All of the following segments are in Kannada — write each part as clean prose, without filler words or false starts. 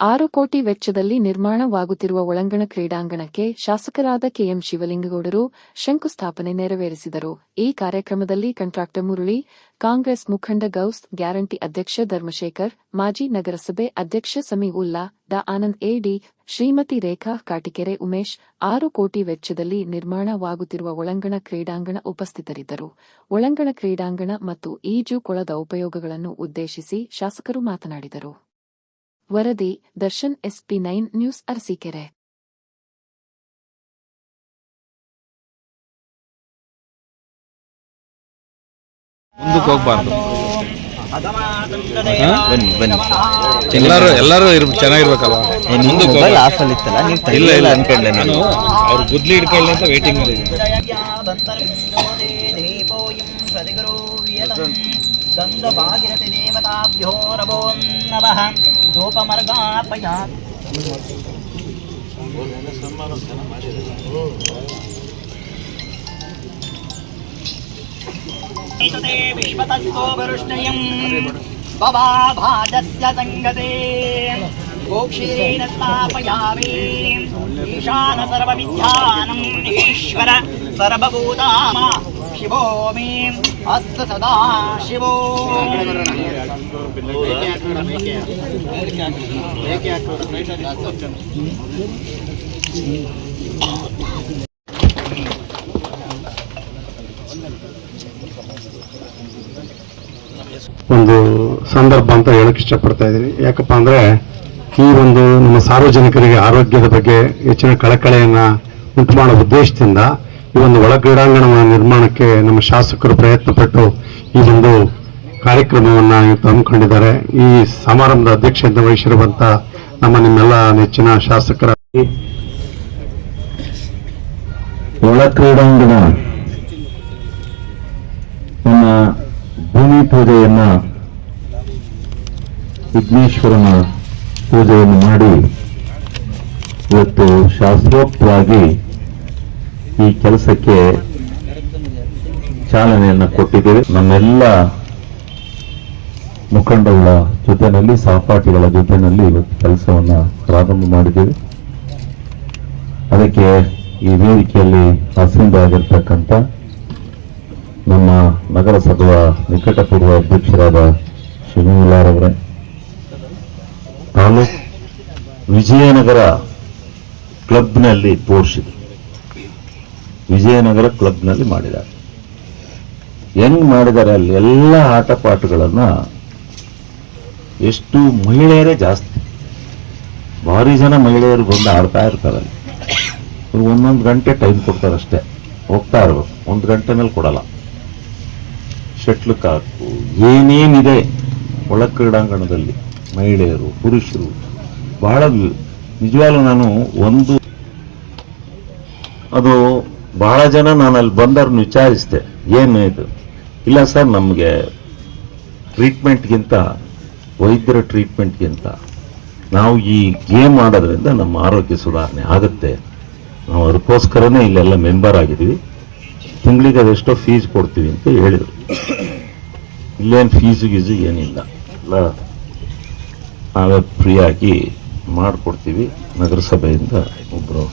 6 ಕೋಟಿ ವೆಚ್ಚದಲ್ಲಿ ನಿರ್ಮಾಣವಾಗುತ್ತಿರುವ ಒಳಾಂಗಣ ಕ್ರೀಡಾಂಗಣಕ್ಕೆ ಶಾಸಕರಾದ ಕೆಎಂ ಶಿವಲಿಂಗೇಗೌಡರು ಶಂಕುಸ್ಥಾಪನೆ ನೆರವೇರಿಸಿದರು. ಈ ಕಾರ್ಯಕ್ರಮದಲ್ಲಿ ಕಾಂಟ್ರಾಕ್ಟರ್ ಮುರಳಿ, ಕಾಂಗ್ರೆಸ್ ಮುಖಂಡ ಗೌಸ್, ಗ್ಯಾರಂಟಿ ಅಧ್ಯಕ್ಷ ಧರ್ಮಶೇಖರ್, ಮಾಜಿ ನಗರಸಭೆ ಅಧ್ಯಕ್ಷ ಸಮೀಉಲ್ಲಾ, ಡಾ ಆನಂದ್ ಎಡಿ, ಶ್ರೀಮತಿ ರೇಖಾ ಕಾಟಿಕೆರೆ ಉಮೇಶ್, 6 ಕೋಟಿ ವೆಚ್ಚದಲ್ಲಿ ನಿರ್ಮಾಣವಾಗುತ್ತಿರುವ ಒಳಾಂಗಣ ಕ್ರೀಡಾಂಗಣ ಉಪಸ್ಥಿತರಿದ್ದರು. ಒಳಾಂಗಣ ಕ್ರೀಡಾಂಗಣ ಮತ್ತು ಈಜು ಕೊಳದ ಉಪಯೋಗಗಳನ್ನು ಉದ್ದೇಶಿಸಿ ಶಾಸಕರು ಮಾತನಾಡಿದರು. ವರದಿ ದರ್ಶನ್ SP9 ನ್ಯೂಸ್ ಅರಸೀಕೆರೆ. ಮುಂದಕ್ಕೆ ಹೋಗ್ಬಾರ್ದು. ಎಲ್ಲರೂ ಚೆನ್ನಾಗಿರ್ಬೇಕಲ್ಲ. ಮುಂದಕ್ಕೆ ಇಲ್ಲ ಇಲ್ಲ ಅನ್ಕೊಂಡೆ ನಾನು ಅವ್ರು ಗುದ್ಲಿ ಹಿಡ್ಕೊಳ್ಳಿ ಅಂತ ವೇಟಿಂಗ್ ಅಲ್ಲಿ विश्वतस्तो वरुष्णयं भवाभाजस्य संगते गोक्षीरेण स्थापयामि ईशान सर्वविद्यानम् ईश्वर सर्वभूतामा शिवो मे अस्तु सदा शिवो. ಒಂದು ಸಂದರ್ಭ ಅಂತ ಹೇಳಕ್ ಇಷ್ಟಪಡ್ತಾ ಇದ್ದೀನಿ. ಯಾಕಪ್ಪ ಅಂದ್ರೆ ಈ ಒಂದು ನಮ್ಮ ಸಾರ್ವಜನಿಕರಿಗೆ ಆರೋಗ್ಯದ ಬಗ್ಗೆ ಹೆಚ್ಚಿನ ಕಳಕಳಿಯನ್ನ ಉಂಟು ಮಾಡುವ ಉದ್ದೇಶದಿಂದ ಈ ಒಂದು ಒಳ ಕ್ರೀಡಾಂಗಣ ನಿರ್ಮಾಣಕ್ಕೆ ನಮ್ಮ ಶಾಸಕರು ಪ್ರಯತ್ನ ಪಟ್ಟು ಈ ಒಂದು ಕಾರ್ಯಕ್ರಮವನ್ನ ಹಮ್ಮಿಕೊಂಡಿದ್ದಾರೆ. ಈ ಸಮಾರಂಭದ ಅಧ್ಯಕ್ಷತೆ ವಹಿಸಿರುವಂತ ನಿಮ್ಮೆಲ್ಲ ನೆಚ್ಚಿನ ಶಾಸಕರ ಒಳ ಕ್ರೀಡಾಂಗಣ ಭೂಮಿ ಪೂಜೆಯನ್ನ ವಿಘ್ನೇಶ್ವರನ ಪೂಜೆಯನ್ನು ಮಾಡಿ ಇವತ್ತು ಶಾಸ್ತ್ರೋಕ್ತವಾಗಿ ಈ ಕೆಲಸಕ್ಕೆ ಚಾಲನೆಯನ್ನು ಕೊಟ್ಟಿದ್ದೇವೆ. ನಮ್ಮೆಲ್ಲ ಮುಖಂಡಗಳ ಜೊತೆಯಲ್ಲಿ ಸಹಪಾಠಿಗಳ ಜೊತೆಯಲ್ಲಿ ಇವತ್ತು ಕೆಲಸವನ್ನ ಪ್ರಾರಂಭ ಮಾಡಿದ್ದೇವೆ. ಅದಕ್ಕೆ ಈ ವೇದಿಕೆಯಲ್ಲಿ ಆಸೀನರಾಗಿರ್ತಕ್ಕಂಥ ನಮ್ಮ ನಗರಸಭೆಯ ನಿಕಟಪೂರ್ವ ಅಧ್ಯಕ್ಷರಾದ ಶಿವಮುಲ್ಲಾರವರೇ, ತಾಲೂಕು ವಿಜಯನಗರ ಕ್ಲಬ್ನಲ್ಲಿ ತೋರಿಸಿದ್ರು. ವಿಜಯನಗರ ಕ್ಲಬ್ನಲ್ಲಿ ಮಾಡಿದ್ದಾರೆ. ಹೆಂಗ್ ಮಾಡಿದ್ದಾರೆ ಅಲ್ಲಿ ಎಲ್ಲ ಆಟಪಾಠಗಳನ್ನ ಎಷ್ಟು ಮಹಿಳೆಯರೇ ಜಾಸ್ತಿ, ಭಾರಿ ಜನ ಮಹಿಳೆಯರು ಬಂದು ಆಡ್ತಾ ಇರ್ತಾರೆ. ಒಂದೊಂದು ಗಂಟೆ ಟೈಮ್ ಕೊಡ್ತಾರೆ ಅಷ್ಟೇ, ಹೋಗ್ತಾ ಇರ್ಬೇಕು. 1 ಗಂಟೆ ಮೇಲೆ ಕೊಡಲ್ಲ. ಶಟ್ಲ್ ಕಾಕು ಏನೇನಿದೆ ಒಳ ಕ್ರೀಡಾಂಗಣದಲ್ಲಿ ಮಹಿಳೆಯರು ಪುರುಷರು ಬಹಳ ನಿಜವಾಗ್ಲೂ ನಾನು ಅದು ಬಹಳ ಜನ ನಾನು ಅಲ್ಲಿ ಬಂದವ್ರನ್ನ ವಿಚಾರಿಸಿದೆ, ಏನು ಇದು? ಇಲ್ಲ ಸರ್, ನಮಗೆ ಟ್ರೀಟ್ಮೆಂಟ್ಗಿಂತ ವೈದ್ಯರ ಟ್ರೀಟ್ಮೆಂಟ್ಗಿಂತ ನಾವು ಈ ಗೇಮ್ ಆಡೋದ್ರಿಂದ ನಮ್ಮ ಆರೋಗ್ಯ ಸುಧಾರಣೆ ಆಗುತ್ತೆ, ನಾವು ಅದಕ್ಕೋಸ್ಕರನೇ ಇಲ್ಲೆಲ್ಲ ಮೆಂಬರ್ ಆಗಿದ್ದೀವಿ, ತಿಂಗಳಿಗೆ ಅದೆಷ್ಟೋ ಫೀಸ್ ಕೊಡ್ತೀವಿ ಅಂತ ಹೇಳಿದರು. ಇಲ್ಲೇನು ಫೀಸು ಗೀಸು ಏನಿಲ್ಲ, ಎಲ್ಲ ನಾವೇ ಫ್ರೀಯಾಗಿ ಮಾಡಿಕೊಡ್ತೀವಿ. ನಗರಸಭೆಯಿಂದ ಒಬ್ಬರು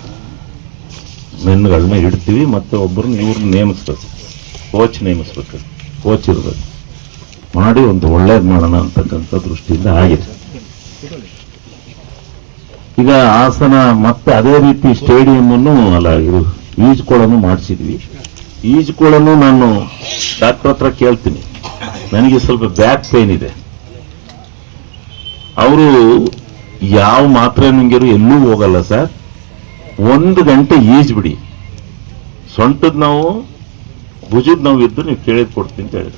ಮೆನ್ಗಳನ್ನ ಇಡ್ತೀವಿ, ಮತ್ತು ಒಬ್ಬರನ್ನ ಇವ್ರನ್ನ ನೇಮಿಸ್ಬೇಕು, ಕೋಚ್ ನೇಮಿಸ್ಬೇಕು, ಕೋಚ್ ಇರಬೇಕು, ಮಾಡಿ ಒಂದು ಒಳ್ಳೇದು ಮಾಡೋಣ ಅಂತಕ್ಕಂಥ ದೃಷ್ಟಿಯಿಂದ ಆಗಿದೆ. ಈಗ ಹಾಸನ ಮತ್ತೆ ಅದೇ ರೀತಿ ಸ್ಟೇಡಿಯಂ ಅಲ್ಲ, ಈಜುಕೊಳನು ಮಾಡಿಸಿದ್ವಿ. ಈಜುಕೊಳನು ನಾನು ಡಾಕ್ಟರ್ ಹತ್ರ ಕೇಳ್ತೀನಿ, ನನಗೆ ಸ್ವಲ್ಪ ಬ್ಯಾಕ್ ಪೇನ್ ಇದೆ. ಅವರು ಯಾವ ಮಾತ್ರೆ ನುಂಗಿರು ಎಲ್ಲೂ ಹೋಗಲ್ಲ ಸರ್, 1 ಗಂಟೆ ಈಜ್ಬಿಡಿ, ಸೊಂಟದ ನೋವು ಭುಜದ ನೋವು ಇದ್ದು ನೀವು ಕೇಳಿದ್ ಕೊಡ್ತೀನಿ ಅಂತ ಹೇಳಿದ.